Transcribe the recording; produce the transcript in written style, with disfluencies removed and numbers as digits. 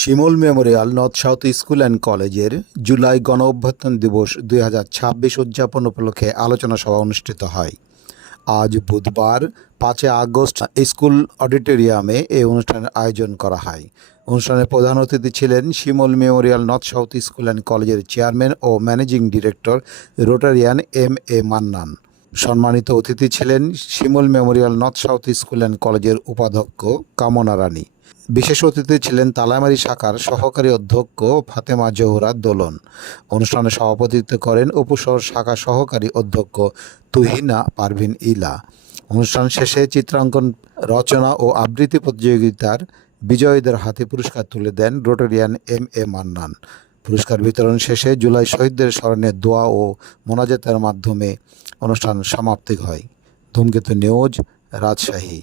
Shimul memorial north south school and কলেজের জুলাই গণ অভ্যুত্থান দিবস ২০২৬ উদযাপন উপলক্ষে আলোচনা সভা অনুষ্ঠিত হয়। আজ বুধবার ৫ আগস্ট স্কুল অডিটোরিয়ামে এই অনুষ্ঠানের আয়োজন করা হয়। অনুষ্ঠানে প্রধান অতিথি ছিলেন Shimul memorial north south school and কলেজের চেয়ারম্যান ও managing director rotarian M A. Mannan. সম্মানিত অতিথি ছিলেন Shimul memorial north south school and কলেজের উপাধ্যক্ষ কামনা রানী। বিশেষ অতিথি ছিলেন তালামারী শাখার সহকারী অধ্যক্ষ ফাতেমা জোহরা দোলন। অনুষ্ঠানে সভাপতিত্ব করেন উপশহর শাখা সহকারী অধ্যক্ষ তুহিনা পারভিন ইলা। অনুষ্ঠান শেষে চিত্রাঙ্কন, রচনা ও আবৃত্তি প্রতিযোগিতার বিজয়ীদের হাতে পুরস্কার তুলে দেন রোটারিয়ান এম.এ. মান্নান। পুরস্কার বিতরণ শেষে জুলাই শহীদদের স্মরণে দোয়া ও মোনাজাতের মাধ্যমে অনুষ্ঠান সমাপ্তি হয়। ধূমকেতু নিউজ, রাজশাহী।